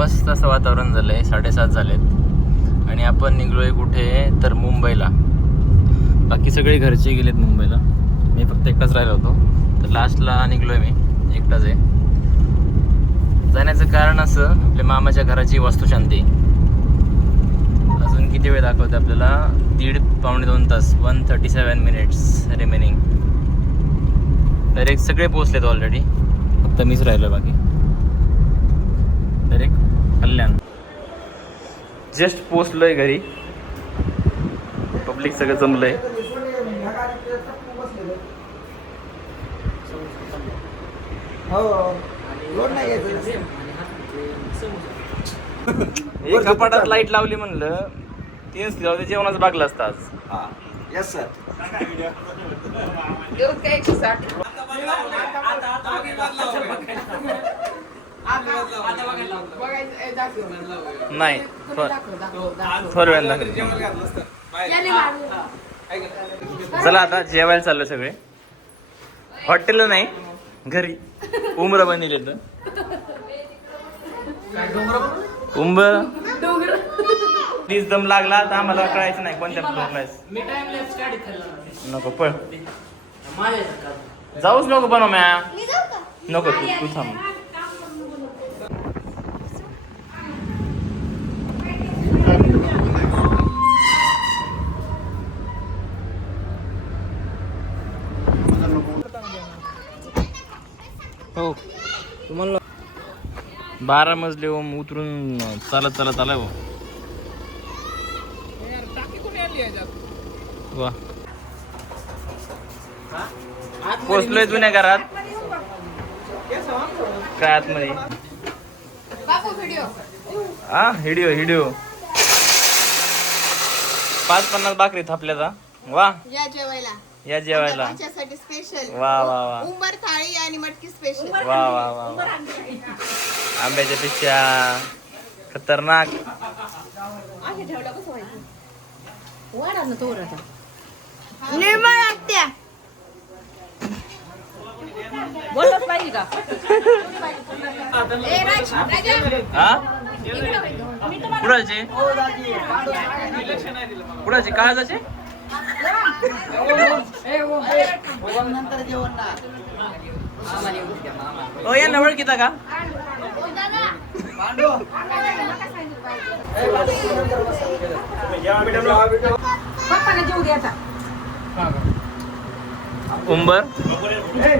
मस्त असं वातावरण झालंय. 7:30 झालेत आणि आपण निघलोय कुठे तर मुंबईला. बाकी सगळे घरचे गेलेत मुंबईला, मी फक्त एकटाच राहिलो होतो. तर लास्टला निघलोय मी, एकटाच आहे. जाण्याचं कारण असं, आपल्या मामाच्या घराची वास्तुशांती. अजून किती वेळ दाखवते आपल्याला? 1.5-2 तास. 137 मिनिट्स रिमेनिंग. डायरेक्ट सगळे पोहोचलेत ऑलरेडी, फक्त मीच राहिलो बाकी. डायरेक्ट कल्याण. जस्ट पोचलोय घरी. पब्लिक सगळं जमलंय. एक कपाटात लाईट लावली म्हणलं, 3 लावले, जेवणाच भागलं असतं आज. Yes sir. नाही, थोड्या वेळानं. चला आता जेवायला चाललो सगळे. हॉटेलला नाही, घरी. उंबरा बनले तर उंबर प्लीज. दम लागला तर आम्हाला कळायचं नाही कोणत्या फ्लोअरला. नको पळ, जाऊच नको बनव मॅ. नको, तू थांब. हो, तुम्हाला 12 मजले उतरून चालत चालत आलाय. वा, पोचलोय जुन्या घरात. काय आतमध्ये? हा, हिडिओ 5-50 भाकरी थापल्याचा. वा, या जेवायला स्पेशल. वा वा वा. उंबर थाळी आणि मटकी स्पेशल. वा वा वा. आंब्याच्या पिशा खतरनाक. निर्मळ आत्या बोलत पाहिजे का? हा, कुणाचे कुणाचे काळजाचे? हो, या नवळ किता का? उंबर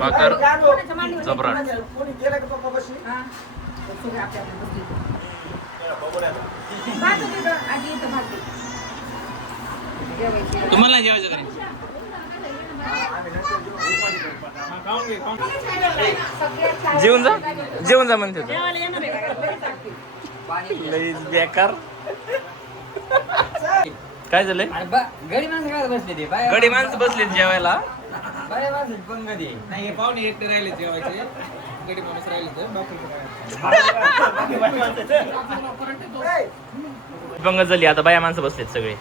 भाकर जबराट. तुम्हाला जेवायचं घरी? जेवून जा म्हणते. बेकार. काय झालंय? गडी माणसं काय बसले? गडी माणसं बसलेत जेवायला. नाही, पाहुणे एकटे राहिले जेवायचे. गडी माणूस राहिले पंगत झाली आता. बाया माणसं बसलेत सगळे.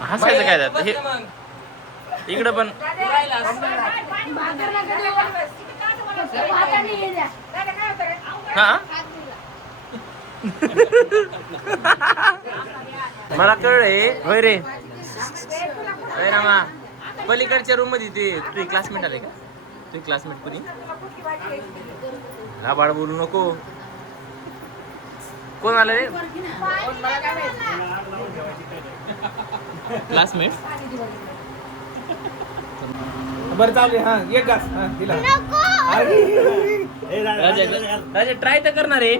हसायचं काय त्यात? हे इकडं पण हा. मला कळलंय. होय रे, अरे रामा, पलीकडच्या रूम मध्ये ते तुझे क्लासमेट आले का? तुझे क्लासमेट कुणी? हा, बाळ बोलू नको. कोण आलं रे? क्लासमेट. बरं चालू. हा, एक घास. हा, दिला. राजा ट्राय तर करणार आहे.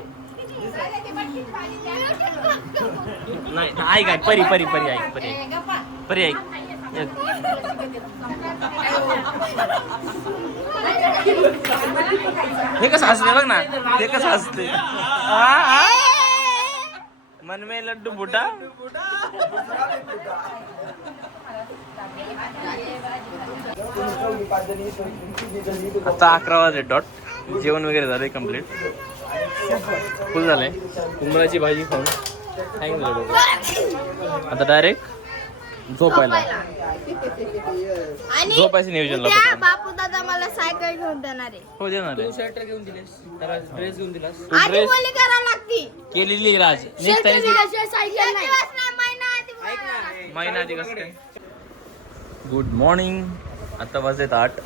नाही ऐक ऐक, परी ऐक, परी ऐक. हे कसं हसते बघ ना, हे कसं हसते. मन में लड्डू फुटा. आता 11 वाजले डॉट. जेवण वगैरे झालंय कम्प्लीट. फुल झालंय. उंबराची भाजी खाऊन हँग झालं. आता डायरेक्ट झोपायला आणि झोपायचं नियोजन उद्या लावतो. बापू दादा मला सायकल घेऊन देणार आहे. हो देणार आहे. शर्ट घेऊन दिलेस ड्रेस घेऊन दिलास तू आधी ड्रेस बोली करावं लागती. केलेली राज शर्ट नेक्स्ट टाइम दिल्याशिवाय सायकल नाही. महिना आधी बोलावं लागतं. महिना आधी कसं काय. Good morning. आता वाजलेत 8.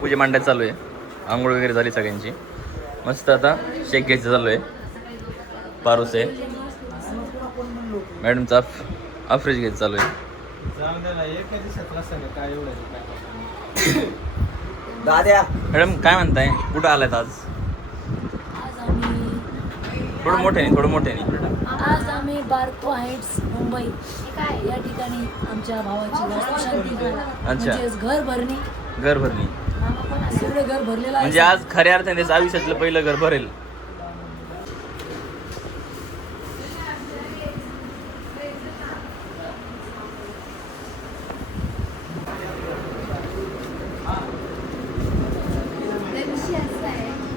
पूजा मांडायचं चालू आहे. आंघोळ वगैरे झाली सगळ्यांची. मस्त आता शेक घ्यायचं चालू आहे. पारूस आहे. मॅडमचा अफ्रेज घ्यायचं चालू आहे. दाद्या मॅडम काय म्हणताय, कुठं आलायत आज? थोडं मोठ्याने. आज आम्ही बारको हाईट्स मुंबई या ठिकाणी आमच्या भावाची वास्तुशांती अच्छा. म्हणजेच घर भरणी. घर भरणी सगळे घर भरलेलं आहे. म्हणजे आज खऱ्या अर्थाने त्याचं आयुष्यातलं पहिलं घर भरेल.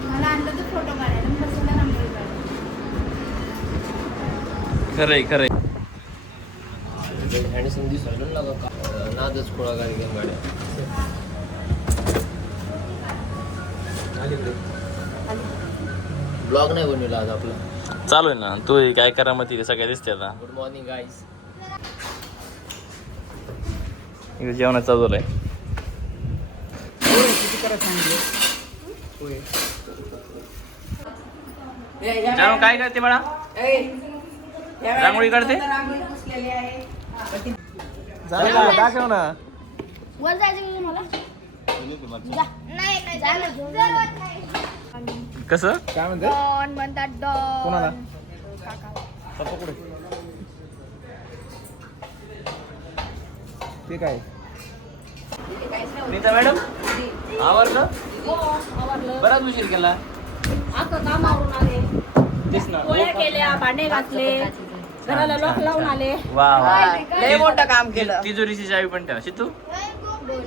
मला आणलं तर फोटो काढायला मी बसून रांगोळी काढायला. खरंय. हँडसम दिसायला नादच खोळा गाडी घेऊन गाड्या ब्लॉग नाही बनवला आज आपला. चालू आहे ना. तू काय करा मग तिथे सगळ्या दिसते आता. Good morning guys. इकडे जेवणाचं चालू आहे. जानू काय करते बाळा? रांगोळी काढते. दाखव ना. वर जायचं का मला? जा. नाही झालं घेऊन. कसं काय म्हणते डॉन म्हणतात डॉन. कोणाला? ते काय नीता मॅडम आवरलं? बराच उशीर केला. अख्खं काम आवरून आले, तेच ना. पोळ्या केल्या, भांडे घातले, घराला लॉक लावून आले. वा वा. लय मोठं काम केलं. तिजोरीची चावी पण ठेवा. शितू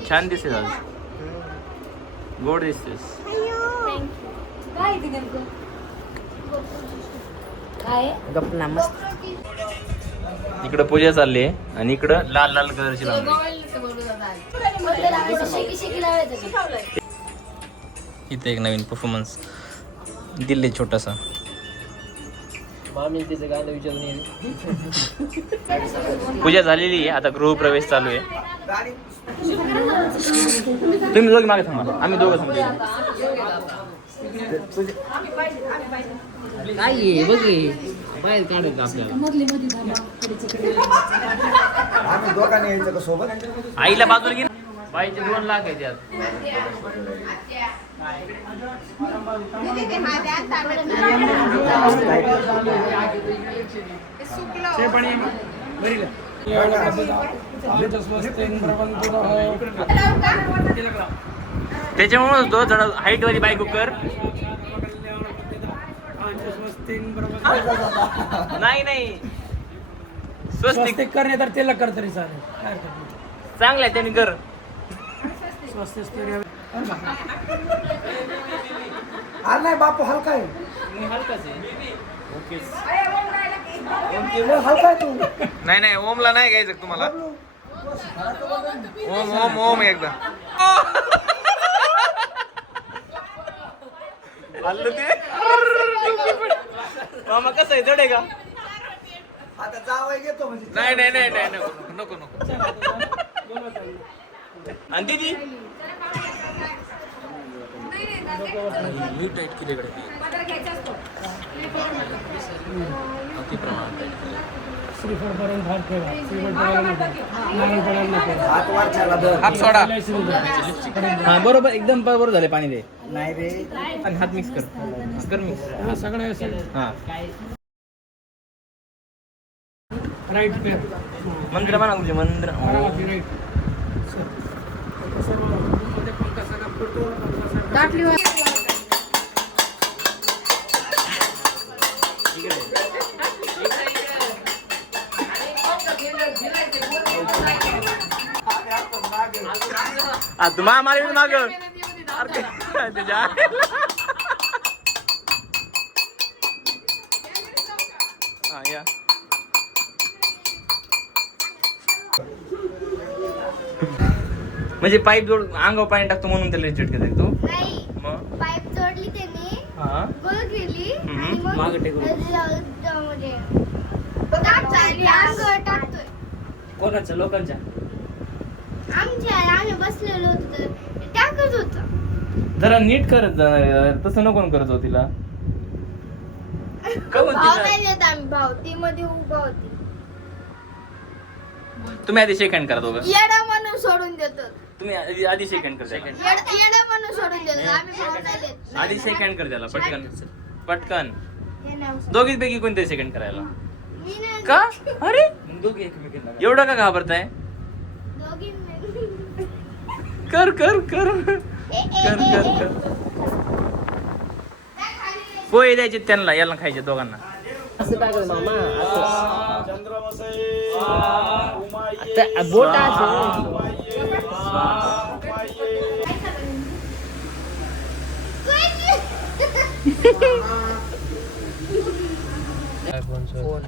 छान दिसते आज. गोड दिसतेस. काय गप्पा मस्त. इकडं पूजा चालली आहे आणि इकडं लाल लाल कलरची रांगोळी. इथे एक नवीन परफॉर्मन्स दिले छोटासा. मामी तिचं गाणं विचारून येईल. पूजा झालेली आहे. आता गृहप्रवेश चालू आहे. तुम्ही दोघे मागे थांबा. आम्ही दोघं थांबतो. काय बघ बाहेर काढायचं आपल्याला. आम्ही दोघांनी यायचं का सोबत? आईला बाजूला घे. बाईचे 2 लाख आहे त्यात. त्याच्यामुळे तो जरा हाईट वाली बायको कर. नाही स्वस्तिक करणे तर त्याला कर तरी चालेल. काय हरकत नाही. चांगलं आहे त्यांनी कर. स्वस्त स्तरीय. हा नाही बापू हलका आहे. हलका आहे तू. नाही ओमला नाही घ्यायचं तुम्हाला. ओम एकदा मामा कसं आहे जड आहे का? आता जावं घेतो म्हणजे नाही नको आणि दीदी टाईट केली इकडे. अति प्रमाणात टाईट केली. श्रीफळ पर्यंत हात ठेवा. श्रीफळ पडायला नको. नारळ पडायला नको. हात वर ठेवला बघ. हात सोडा. लिपस्टिक. बरोबर एकदम बरोबर झाले. पाणी दे नाही रे आणि हात मिक्स कर मिक्स. हा सगळं असेल. हा राईट पेअर. मंदिर म्हणा म्हणजे मंदिर. राईट. माग या म्हणजे पाईप जोड अंगावर पाणी टाकतो म्हणून त्याला चिटकत आहे तू नाही मग पाईप जोडली त्याने हा गोल केली आणि मग मागं टेकून. म्हणजे अंगावर टाकतोय कोणाच्या लोकांच्या आम्ही बसलेलो होतो तर ते टाकत होता जरा नीट करत जा तसं नको करत हो तिला का भाव म्हणते नाही देत आम्ही भाव ती मध्ये उभा होती तुम्ही आधी सेकंड करा दोघं येडा म्हणून सोडून देतो तुम्ही आधी सेकंड कर त्याला येडा म्हणून सोडून देतो आम्ही भाव नाही देत आधी सेकंड कर त्याला पटकन पटकन हे नाव सांग. दोघीपैकी कोणते सेकंड करायला मी नाही का अरे मग दोघे एकमेकींना एवढं का घाबरताय दोघी नाही. कर कर कर ए, ए, कर ए, कर ए. कर पोहे द्यायचे त्यांना याला खायचे दोघांना असं टाकलं मामा आता बोट फोन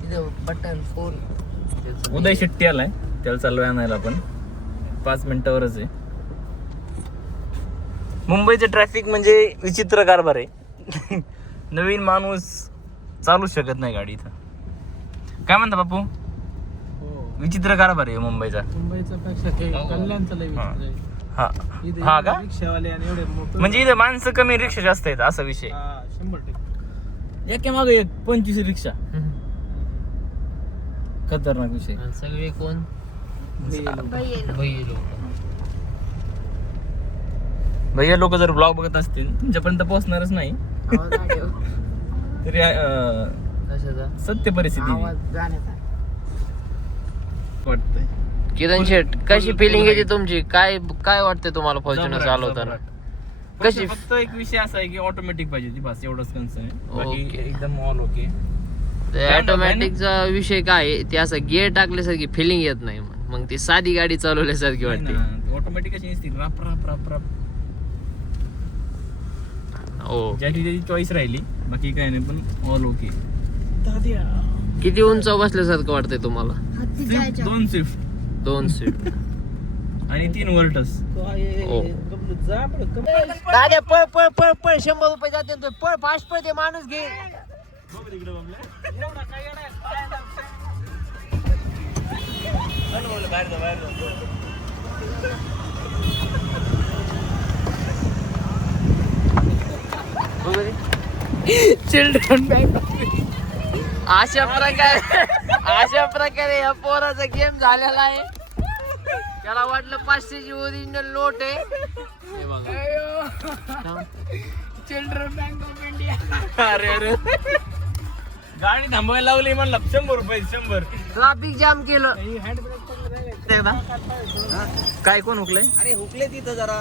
तिथं बटन फोन उदय शेट्टी आलाय त्याला चालू आणायला आपण 5 मिनिटावरच आहे मुंबईचं ट्रॅफिक म्हणजे विचित्र कारभार आहे नवीन माणूस चालू शकत नाही गाडी इथं काय म्हणता बापू विचित्र कारभार आहे मुंबईचा मुंबईचा पेक्षा ते कल्याणचा लय विचित्र आहे. हा इथे हा का रिक्षावाले आणि एवढे मोठे म्हणजे इथं माणसं कमी रिक्षा जास्त आहेत असा विषय 100% एका मागे एक 25 रिक्षा खतरनाक विषय सगळे कोण बाई लोक भैया लोक जर ब्लॉग बघत असतील तुमच्यापर्यंत पोहोचणारच नाही तरी कशाचा सत्य परिस्थिती वाटतंय किरण शेट कशी फिलिंग येते तुमची काय काय वाटतंय तुम्हाला फॉर्च्युनर चालवताना कशी फक्त एक विषय असा आहे की ऑटोमॅटिक पाहिजे ती बस एवढंच कन्सर्न आहे बाकी ओके. एकदम ऑल ओके ऑटोमॅटिकचा विषय काय आहे, ते असं गिअर टाकल्यासारखी फिलिंग येत नाही मग ती साधी गाडी चालवल्यासारखी वाटते ऑटोमॅटिक कशी नसते राप राप राप राप हो ज्याची त्याची चॉईस राहिली बाकी काय नाही पण ऑल ओके किती उंच बसल्यासारखं वाटतंय तुम्हाला स्विफ्ट 2 स्विफ्ट 2 सीट आणि 3 वर्टस हो दादा पळ पळ पळ पळ 100 रुपये जाते तो पळ फास्ट पळ ते माणूस घे चिल्ड्रन अशा प्रकारे या पोराचा गेम झालेला आहे त्याला वाटलं 500ची ओरिजिनल नोट आहे चिल्ड्रन बँक ऑफ इंडिया अरे अरे गाडी थांबवायला लावली म्हणलं 100 रुपये 100 ट्रॅफिक जाम केलं काय कोण हुकलंय अरे हुकले तिथं जरा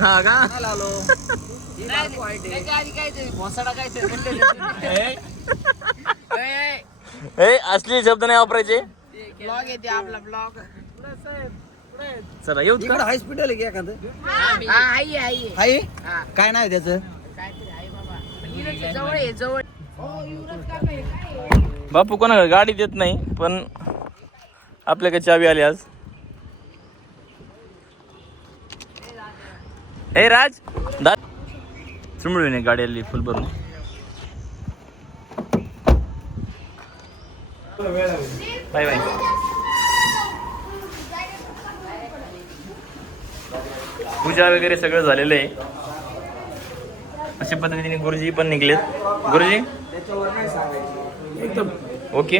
हा का आलो त्याच्या आधी काय भोसाडा काय ए असली शब्द नाही वापरायचे ब्लॉग येते आपला ब्लॉग चला येऊ इकडे हाय स्पीड आले की एखादं आई आई हाय काय नाव आहे त्याचं जवळ आहे जवळ बापू कोणा गाडी देत नाही पण आपल्याकडे चावी आली आज ए राज चुंबळून एक गाडी आली फुल भरून बाय बाय पूजा वगैरे सगळं झालेलं आहे अशा पद्धतीने गुरुजी पण निघलेत गुरुजी एकदम ओके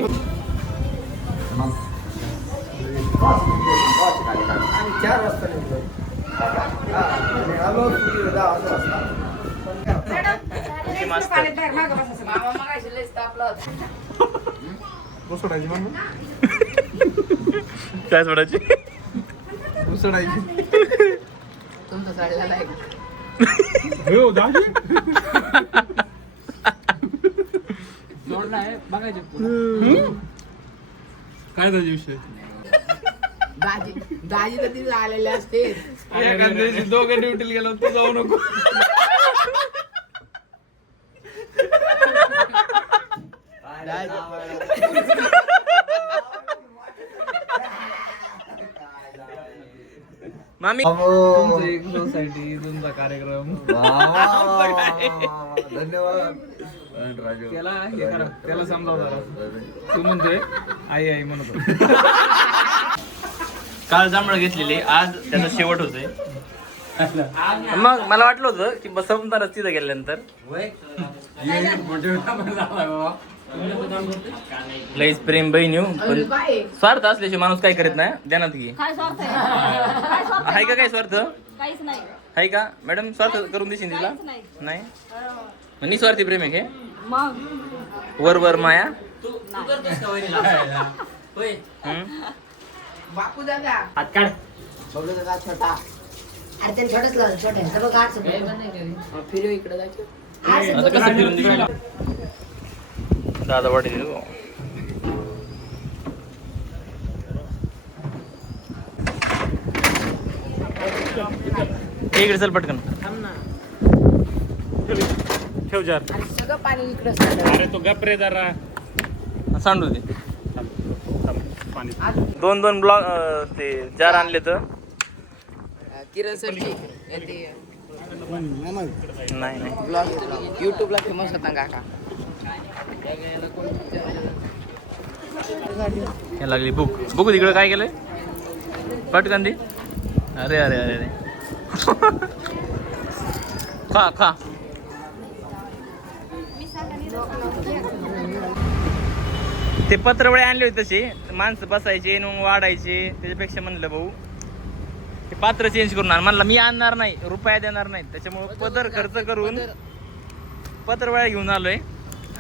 आणि 4 वाजता निघलो आणि आलो 10 वाजता घुसडायची मग काय सोडायची घुसडायची तुमचा चाललेला आहे हो दादी जोडला आहे बघायचे काय त्याचा विषय दाजी तर तिथे आलेले असते एखाद्या दिवशी दोघं ड्युटीला गेलो तू जाऊ नको मामी एक सोसायटी तुमचा कार्यक्रम धन्यवाद त्याला हे करा त्याला समजाव जरा तू म्हणतोय आई आई म्हणतो काल जांभळ घेतलेली आज त्याचा शेवट होतोय मग मला वाटलं होतं की बसवणारच तिथं गेल्यानंतर लईच प्रेम बहीण येऊ पण स्वार्थ असल्याशिवाय माणूस काय करत नाही ध्यानात घे काय स्वार्थ आहे काय स्वार्थ आहे का काय स्वार्थ काहीच नाही आहे का मॅडम स्वार्थ करून देशील तिला नाही नाही मग निस्वार्थी प्रेम आहे हे मग वर वर माया बापू दादा हात काढ बघू दादा छोटा अरे ते छोटच लाव छोटे सगळं काढ फिरू इकडे जायचं आता कसं फिरून दिलं दादा वाटेल इकडे चल पटकन ठेव जार सगळं पाणी इकडे अरे तो गपरे जरा सांडू दे दोन दोन ब्लॉक ते जार आणले तर किरण सरची नाही नाही ब्लॉग युट्यूबला फेमस होता काका हे लागली बुक बुक तिकडे काय केलंय पटकन दे अरे अरे अरे अरे खा खा ते पत्रवळे आणले होते तसे माणसं बसायचे मग वाढायचे त्याच्यापेक्षा म्हणलं भाऊ ते पात्र चेंज करून आण म्हणलं मी आणणार नाही रुपया देणार नाही त्याच्यामुळे पदर खर्च करून पत्रवळ्या घेऊन आलोय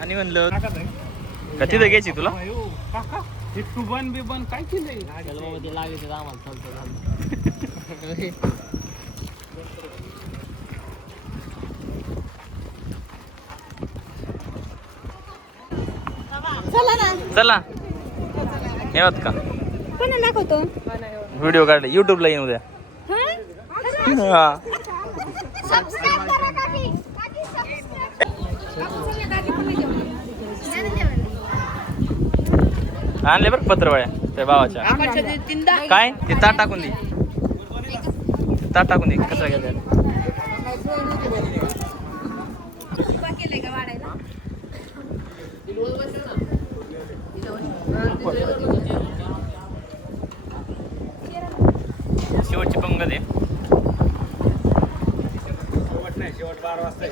आणि म्हणलं का तिथं घ्यायची तुला काका हे टुबन बिबन काय केलंय चला येत का पण दाखवतो व्हिडिओ काढले युट्यूबला येईन उद्या हा सबस्क्राइब करा काकी आणले बरं पत्रवळ्या त्या भावाच्या काय ते ताट टाकून दे ताट टाकून दे कचरा घ्यायचा शेवटची पंगत आहे शेवट 12 वाजता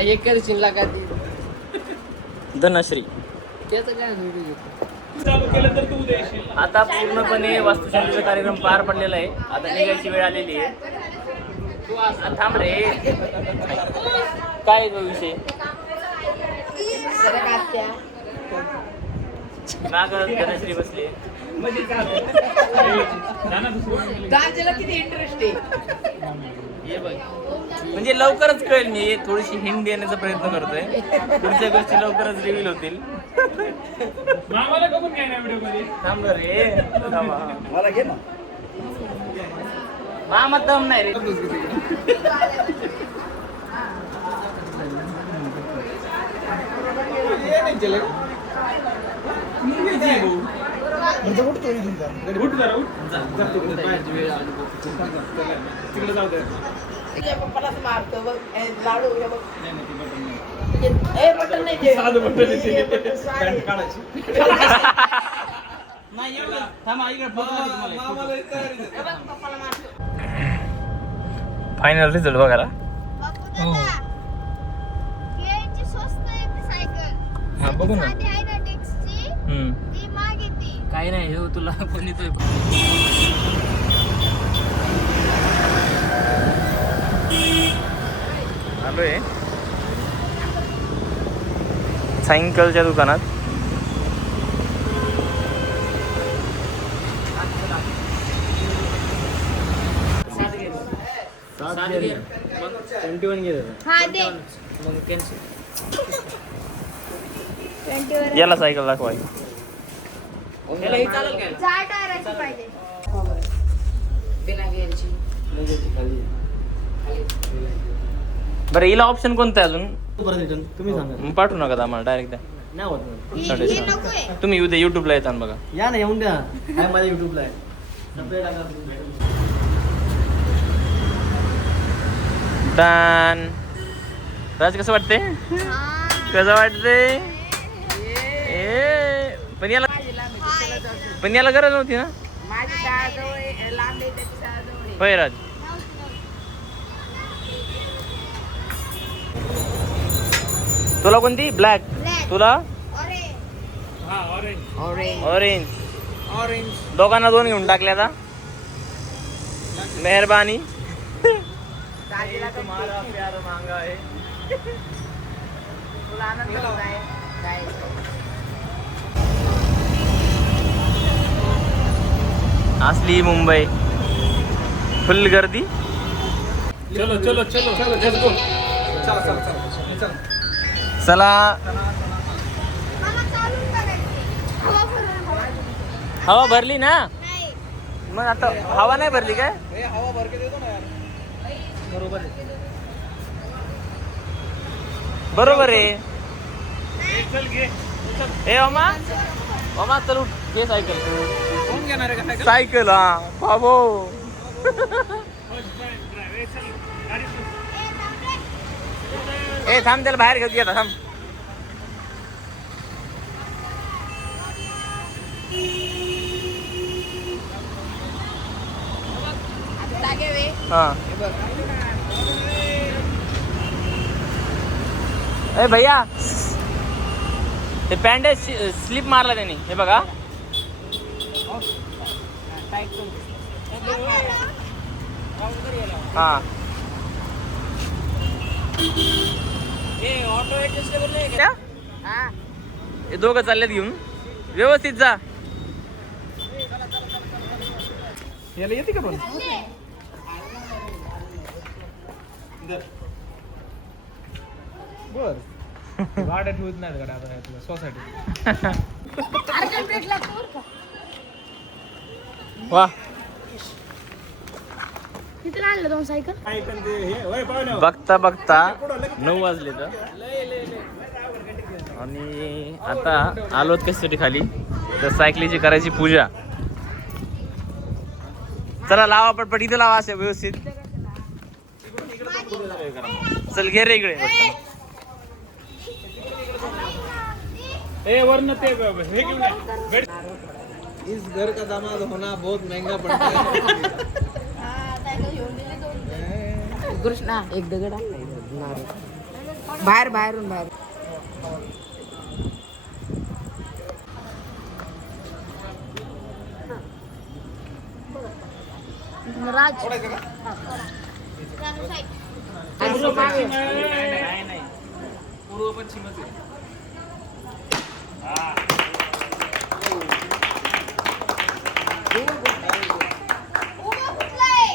एक करशील का धनश्री त्याचं काय चालू केलं तर तू उद्या येशील. आता पूर्णपणे वास्तुशांतीचा कार्यक्रम पार पडलेला आहे आता निघायची वेळ आलेली आहे आ, थांब रे काय तो विषय माग धनश्री बसली किती इंटरेस्ट आहे हे बघ म्हणजे लवकरच कळेल मी थोडीशी हिंट देण्याचा प्रयत्न करतोय पुढच्या गोष्टी लवकरच रिव्हील होतील मामाला कमून काय नाही व्हिडिओ मध्ये थांब रे थांबा. मला घे ना मामा दम नाही रे उठ जरा उठ तिकडे जाऊ दे पप्पालाच मारतो बघ लाडू बघ साधं बटन येते पॅन्ट काढायची नाही एवढं थांबा इकडे फायनल रिझल्ट बघा बापू दादा घ्यायची स्वस्त आहे ती सायकल हा बघू ना साधी आहे ना टेक्सची ती माग येते काही नाही हो तुला कोणी तो आलोय सायकलच्या दुकानात हा दे याला सायकल दाखवाय चार टायराची पाहिजे बिना गिअरची बरं हिला ऑप्शन कोणतं आहे अजून तुम्ही सांगा मग पाठवू नका आम्हाला डायरेक्ट द्या नाही होत ही साडेसहा. नकोय तुम्ही उद्या युट्यूबला येतात बघा या ना येऊन द्या काय माझ्या युट्यूबला आहे डन. राज कसं वाटते? कसं वाटते? पण याला गरज नव्हती ना. होय राज. तुला कोणती? ब्लॅक. तुला ऑरेंज. दोघांना 2 घेऊन टाकले आता. मेहरबानी. तुम्हारा प्यार मांगा है. असली मुंबई फुल गर्दी. चलो चलो चलो चलो लेट्स गो. चला. मला चालून करायची. हवा भरून हवा. हवा भरली ना. नाही. मग आता हवा नाही भरली काय? हवा भर के देतो ना यार. बरोबर आहे. बरोबर आहे. चल घे. ए ओमा चल उठ. घे सायकल. कोण घेणार आहे का सायकल हा बाबो. ए थांब त्याला बाहेर घेऊन घेता थांब. हा. ए भैया ते पॅन्ट स्लिप मारला त्यांनी. हे बघा. हा. ऑटो ऍडजस्टेबल नाही का? हे दोघं चाललेत घेऊन. व्यवस्थित जा. याला येते का पण? बर. गाड्या ठेवत नाहीत गाड्या आता सोसायटी. वा. किती आणलं 2 सायकल? बघता बघता 9 वाजले तर. आणि आता आलोत कशासाठी खाली तर सायकलीची करायची पूजा. चला लावा पटपट. इथे लावा असे व्यवस्थित. चल घे रे इकडे. ए वरनं ते हे घेऊन या. इस घर का दामाद होना बहुत महंगा पड़ता है. कृष्णा एक दगड बाहेरून बाहेर. राज. नाही. पूर्व पश्चिमच आहे. उभं कुठलंय?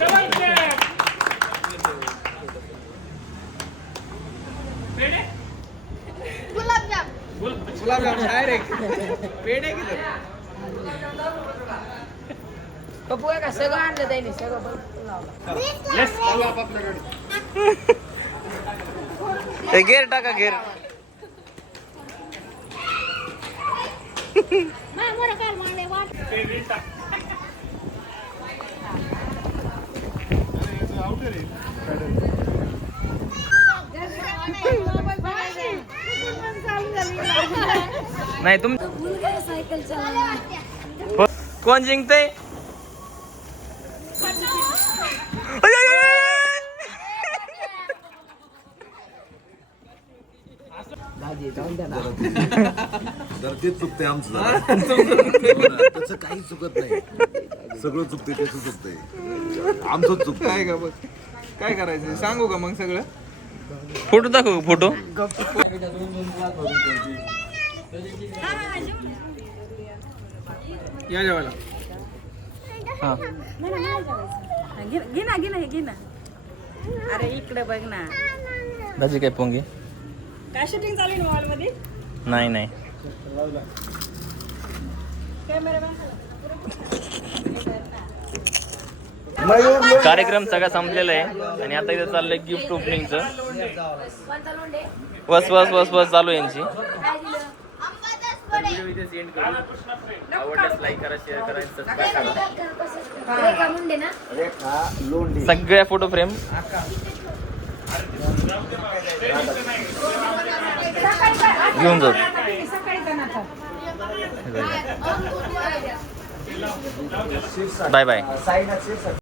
Double clap. Gulab jamun. Gulab jamun direct. पेढे किती? पप्पू का सगळं आणलं त्यांनी सगळं घेर टाका घेर. नाही तुम कोण जिंकते? जर तेच चुकते आमचं जरा. त्याचं काही चुकत नाही. सगळं चुकते त्याचं चुकतंय. आमचंच चुकतं. काय का बघ. काय करायचं सांगू का मग सगळं? फोटो दाखव. फोटो या जेवायला. हा. घे ना. अरे इकडे बघ ना. भाजी काय पोंगी? काय शूटिंग चालू आहे ना मॉल मध्ये? नाही. कार्यक्रम सगळा संपलेला आहे आणि आता इथे चाललंय गिफ्ट ओपनिंगचं. बस चालू आहे यांची. व्हिडिओ इथे सेंड करू. आवडल्यास लाईक करा, शेअर करा, सबस्क्राईब करा. रेखा मुंडे ना रेखा लोंढे. सगळ्या फोटो फ्रेम घेऊन जाऊ. Bye bye. साईनाथ शिरसाट.